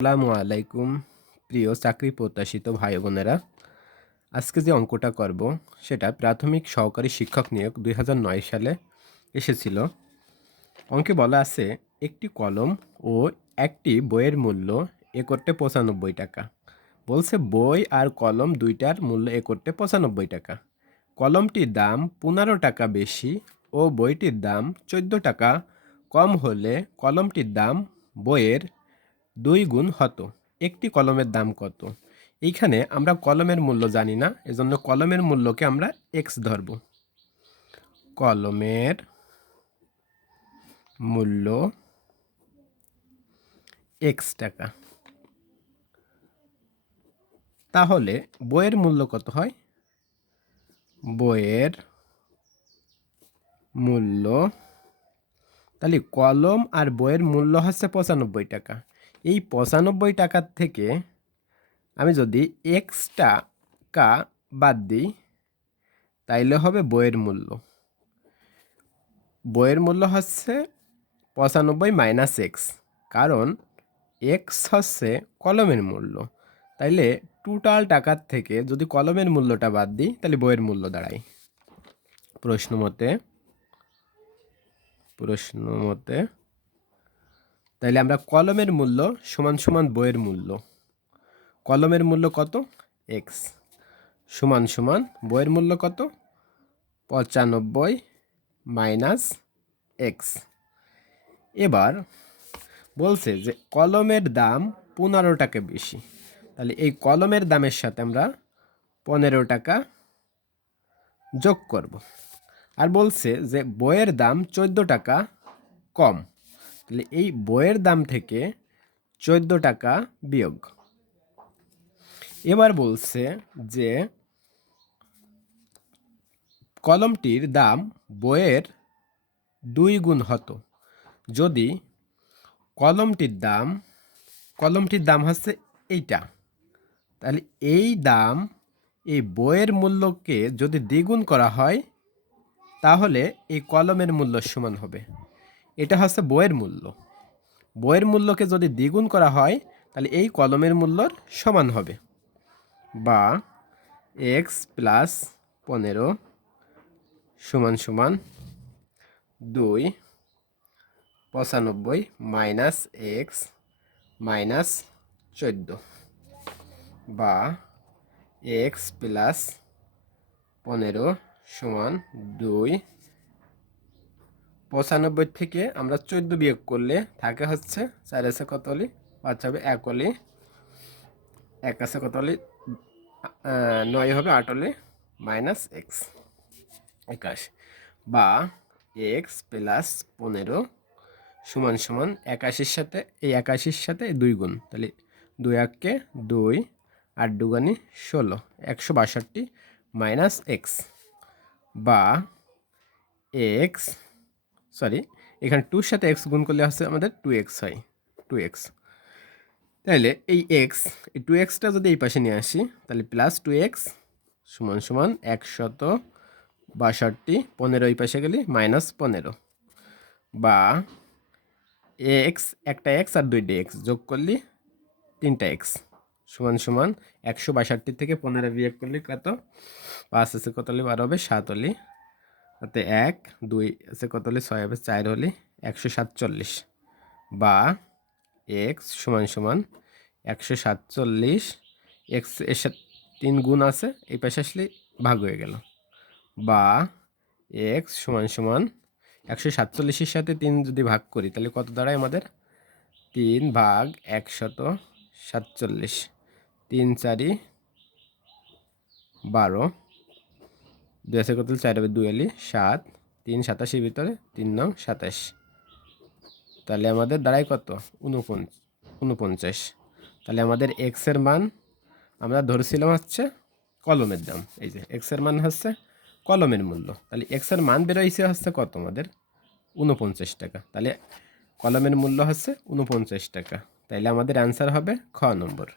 আসসালামু আলাইকুম, প্রিয় চাকরি প্রত্যাশিত ভাই বোনেরা আজকে যে অঙ্কটা করব, সেটা প্রাথমিক সহকারী শিক্ষক নিয়োগ দুই হাজার নয় সালে এসেছিল। অঙ্কে বলা আছে, একটি কলম ও একটি বইয়ের মূল্য একটে পঁচানব্বই টাকা। বলছে বই আর কলম দুইটার মূল্য একটে পঁচানব্বই টাকা। কলমটির দাম পনেরো টাকা বেশি ও বইটির দাম চোদ্দ টাকা। কম হলে কলমটির দাম বইয়ের দুই গুণ হতো। একটি কলমের দাম কত? এইখানে আমরা কলমের মূল্য জানি না, এজন্য কলমের মূল্যকে আমরা এক্স ধরব। কলমের মূল্য এক্স টাকা। তাহলে বইয়ের মূল্য কত হয়? বইয়ের মূল্য, তাহলে কলম আর বইয়ের মূল্য হচ্ছে পঁচানব্বই টাকা। এই পঁচানব্বই টাকার থেকে আমি যদি এক্স টাকা বাদ দিই, তাইলে হবে বইয়ের মূল্য। বইয়ের মূল্য হচ্ছে পঁচানব্বই মাইনাস এক্স, কারণ এক্স হচ্ছে কলমের মূল্য। তাইলে টোটাল টাকার থেকে যদি কলমের মূল্যটা বাদ দিই তাহলে বইয়ের মূল্য দাঁড়ায়। প্রশ্ন মতে প্রশ্ন মতে তাইলে আমরা কলমের মূল্য সমান সমান বইয়ের মূল্য। কলমের মূল্য কত? এক্স সমান সমান বইয়ের মূল্য কত? পঁচানব্বই মাইনাস এক্স এবার বলছে যে কলমের দাম পনেরো টাকা বেশি। তাহলে এই কলমের দামের সাথে আমরা পনেরো টাকা যোগ করব। আর বলছে যে বইয়ের দাম চোদ্দ টাকা কম। তাহলে এই বইয়ের দাম থেকে চোদ্দ টাকা বিয়োগ। এবার বলছে যে কলমটির দাম বইয়ের দুই গুণ হতো। যদি কলমটির দাম কলমটির দাম হচ্ছে এইটা, তাহলে এই দাম, এই বইয়ের মূল্যকে যদি দ্বিগুণ করা হয়, তাহলে এই কলমের মূল্য সমান হবে। এটা হচ্ছে বইয়ের মূল্য। বইয়ের মূল্যকে যদি দ্বিগুণ করা হয়, তাহলে এই কলমের মূল্যর সমান হবে। বা এক্স প্লাস পনেরো সমান সমান দুই পঁচানব্বই মাইনাস এক্স মাইনাস চোদ্দ। বা এক্স প্লাস পনেরো সমান দুই পঁচানব্বই থেকে আমরা চোদ্দ বিয়োগ করলে থাকে হচ্ছে চার আছে কত হলি? পাঁচ হবে এক হলি। এক আছে কত হলি? নয় হবে আট হলে মাইনাস এক্স। একাশ। বা এক্স প্লাস পনেরো সমান সমান একাশির সাথে, এই একাশির সাথে দুই গুণ। তাহলে দুই এককে দুই আট দুগানি ষোলো, একশো বাষট্টি মাইনাস এক্স। বা এক্স সরি, এখানে টুর সাথে এক্স গুণ করলে হচ্ছে আমাদের টু এক্স হয় টু এক্স তাহলে এই এক্স এই টু এক্সটা যদি এই পাশে নিয়ে আসি, তাহলে প্লাস টু এক্স সমান সমান একশত বাষট্টি, পনেরো এই পাশে গেলে মাইনাস পনেরো। বা এক্স একটা এক্স আর দুইটা এক্স যোগ করলে তিনটা এক্স সমান সমান একশো বাষট্টি থেকে পনেরো বিয়োগ করলে কত? পাঁচ আছে, কত হলে বারো হবে? সাত হলে তাতে এক, দুই আছে কত হলে? ছয় হবে, চার হলে একশো সাতচল্লিশ। বা এক্স সমান সমান একশো সাতচল্লিশ, এক্সের সাথে তিন গুণ আছে, এই পাশে আসলে ভাগ হয়ে গেল। বা এক্স সমান সমান একশো সাতচল্লিশের সাথে তিন যদি ভাগ করি, তাহলে কত দাঁড়ায় আমাদের? তিন ভাগ একশত সাতচল্লিশ, তিন চারি বারো দুই আছে কত চার হবে দুই আলি, সাত, তিন সাতাশির ভিতরে, তিন নং সাতাশ। তাহলে আমাদের দাঁড়ায় কত? উনপঞ্চ উনপঞ্চাশ তাহলে আমাদের এক্সের মান আমরা ধরেছিলাম হচ্ছে কলমের দাম। এই যে এক্সের মান হচ্ছে কলমের মূল্য। তাহলে এক্সের মান বেরোইছে হচ্ছে কত আমাদের? উনপঞ্চাশ টাকা। তাহলে কলমের মূল্য হচ্ছে উনপঞ্চাশ টাকা। তাইলে আমাদের অ্যান্সার হবে খ নম্বর।